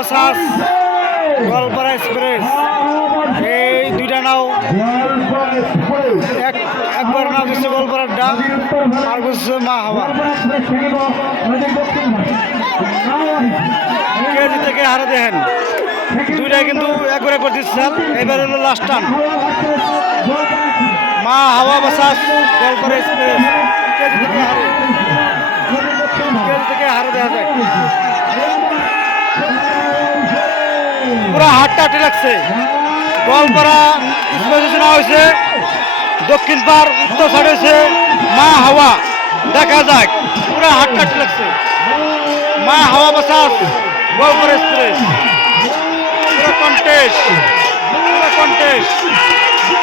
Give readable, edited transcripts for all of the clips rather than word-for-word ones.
বাসাস Goalpara express, এই দুইটা নাও একবার নাও দিচ্ছে গোয়ালপাড়ার ডাক আর বলছে মা হাওয়া। কে জিতে কে হারে দেখেন, দুইটাই কিন্তু একবার একবার দিচ্ছে। এবার হলো লাস্ট টান, মা হাওয়া বাসাস গোয়ালপাড়া এক্সপ্রেস। কে জিতে কে হারে, কে জিতে কে হারে দেখা যায়। পুরা হাটটা হাটে লাগছে। গোয়ালপাড়া এক্সপ্রেস নেওয়া হয়েছে, দক্ষিণ পার উত্তর সাইড হয়েছে মা হাওয়া। দেখা যাক, পুরা হাটটা হাটে লাগছে। মা হাওয়া বাসাস গোয়ালপাড়া এক্সপ্রেস, পুরো কন্টেস্ট, পুরো কন্টেস্ট,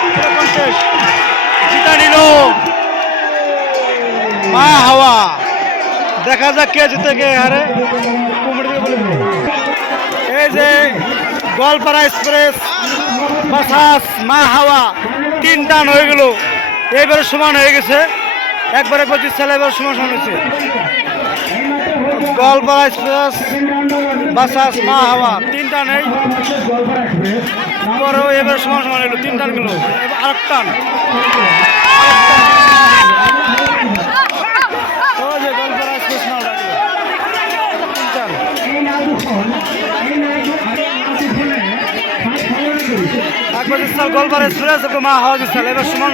পুরো কন্টেস্ট। জিতা নিল মা হাওয়া। দেখা যাক কে জিতে কে হারে। এই যে গোয়ালপাড়া এক্সপ্রেস বাসাস মা হাওয়া, 3 টান হয়ে গেল। এইবারে সমান হয়ে গেছে, একবারে 25 সালে এবার সমান হয়েছে। গোয়ালপাড়া এক্সপ্রেস বাসাস মা হাওয়া 3 টান, এই পরেও এবার সমান এলো। 3 টান গেল, আরেক টান। গোয়ালপাড়া এক্সপ্রেস না লাগলো 3 টান। গোয়ালপাড়া এক্সপ্রেস মা হাওয়া দিচ্ছে, এবার সমান।